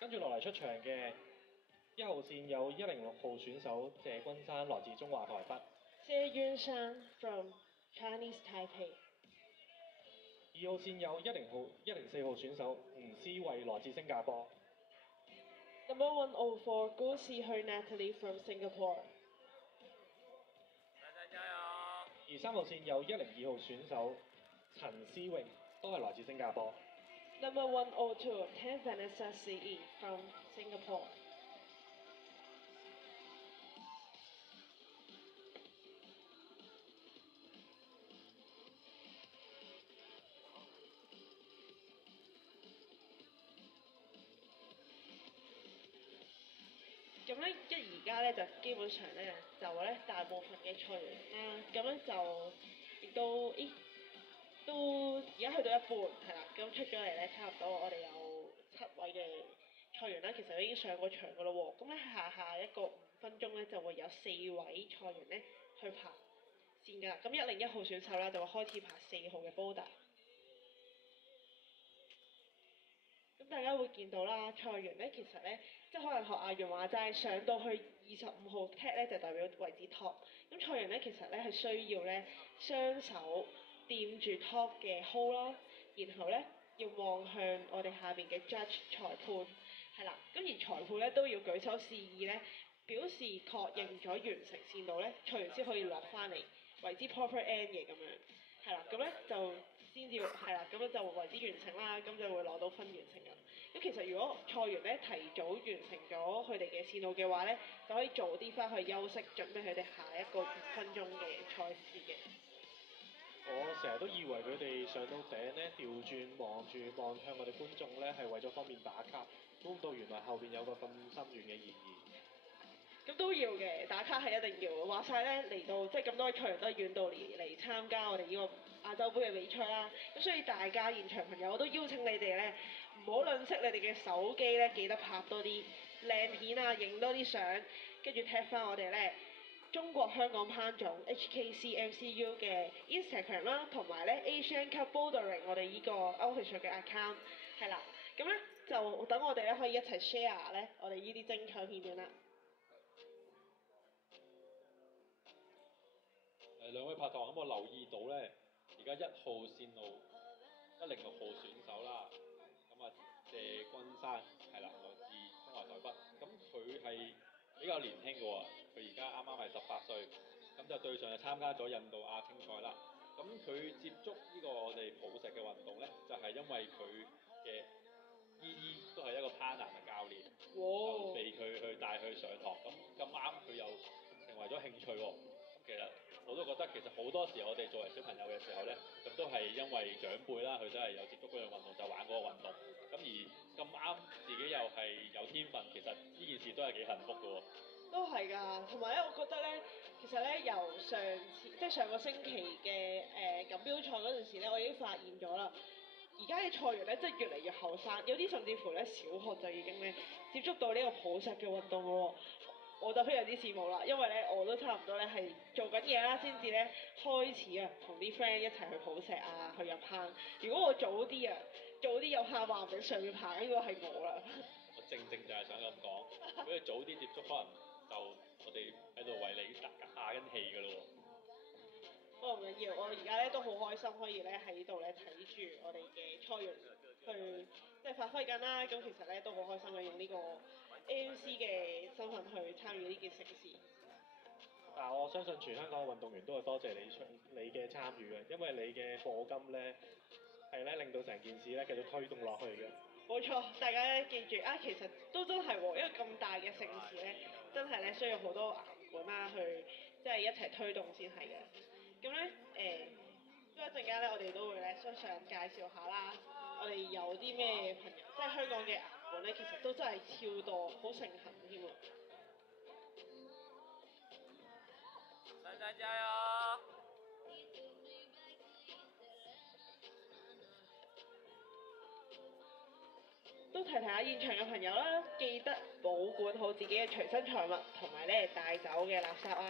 跟住落嚟出場嘅1號線有106號選手謝君山，來自中華台北。謝君山 from Chinese Taipei。2號線有104號選手吳思慧，來自新加坡。Number 104 Gu Siher Natalie from Singapore。加油！而3號線有102號選手陳思穎，都係來自新加坡。Number 102 Tan Vanessa Ce from Singapore。咁咧，而家咧就基本上咧就咧大部分嘅賽員啦，咁咧就亦都都而家去到一半係啦，咁出咗嚟咧差唔多我哋有7位嘅賽員啦，其實都已經上過場噶咯喎，咁咧下一個5分鐘咧就會有4位賽員咧去爬線㗎啦，咁101號選手啦就會開始爬4號嘅 boulder。咁大家會見到啦，賽員咧其實咧，即係可能學阿元話齋，上到去25號 tag 咧就代表為之 top。咁賽員咧其實咧係需要咧雙手掂住 top 嘅 hold 啦，然後咧要望向我哋下邊嘅 judge 裁判，係啦。咁而裁判咧都要舉手示意咧，表示確認咗完成線路咧，賽員先可以落翻嚟，為之 proper end 嘅咁樣。係啦，咁咧就先至係啦，咁樣就為之完成啦，咁就會攞到分完成㗎。咁其實如果賽員咧提早完成咗佢哋嘅線路嘅話咧，就可以早啲翻去休息，準備佢哋下一個5分鐘嘅賽事嘅。我成日都以為佢哋上到頂咧，調轉望向我哋觀眾咧，係為咗方便打卡，估唔到原來後邊有個咁深遠嘅意義。咁都要嘅，打卡係一定要。話晒咧嚟到即係咁多位賽員都係遠道嚟參加我哋呢個亞洲杯嘅比賽啦。咁所以大家現場朋友我都邀請你哋咧，唔好吝嗇你哋嘅手機咧，記得拍多啲靚片啊，影多啲相，跟住 tag 翻我哋咧中國香港攀總 HKCMCU 嘅 Instagram 啦，同埋咧 Asian Cup Bouldering 我哋呢個 official 嘅 account 係啦。咁咧就等我哋咧可以一齊 share 咧我哋呢啲精彩片段啦。兩位拍檔，咁我留意到咧，而家1號線路106號選手啦，咁啊謝君山係啦，來自中華台北，咁佢係比較年輕嘅喎，佢而家啱啱係18歲，咁就對上就參加咗印度亞青賽啦。咁佢接觸呢個我哋抱石嘅運動咧，就係因為佢嘅姨都係一個攀岩嘅教練，就俾佢去帶佢上堂，咁啱佢又成為咗興趣喎。其實我都覺得其實好多時我哋作為小朋友嘅時候咧，咁都係因為長輩啦，佢真係有接觸嗰樣運動就玩嗰個運動，咁而咁啱自己又係有天分，其實呢件事都係幾幸福嘅喎。都係㗎，同埋咧，我覺得咧，其實咧由上個星期嘅錦標賽嗰陣時咧，我已經發現咗啦。而家嘅賽員咧，真係越嚟越後生，有啲甚至乎咧小學就已經咧接觸到呢個抱石嘅運動喎。我就非常之羨慕啦，因為咧我都差唔多咧係做緊嘢啦，先至咧開始啊，同啲 friend 一齊去抱石啊，去入坑。如果我早啲入坑，話唔定上面爬應該係我啦。我正就係想咁講，如果你早啲接觸，可能就我哋喺度為你打緊氣㗎咯喎。不過唔緊要，我而家咧都好開心，可以咧喺度咧睇住我哋嘅賽員去即係發揮緊啦。咁其實咧都好開心嘅，用呢個 AMC 嘅身份去參與呢件盛事。但我相信全香港嘅運動員都係多謝你嘅參與嘅，因為你嘅課金咧係咧令到成件事咧繼續推動落去嘅。冇錯，大家咧記住啊，其實都真係喎，因為咁大嘅盛事咧，真係咧需要好多銀管啦，去即係一齊推動先係嘅。咁咧咁一陣間咧，我哋都會咧相信介紹下啦，我哋有啲咩朋友，即係香港嘅銀管咧，其實都真係超多，好盛行添啊！珊珊加油！都提下現場嘅朋友啦，記得保管好自己嘅隨身財物，同埋咧帶走嘅垃圾啊！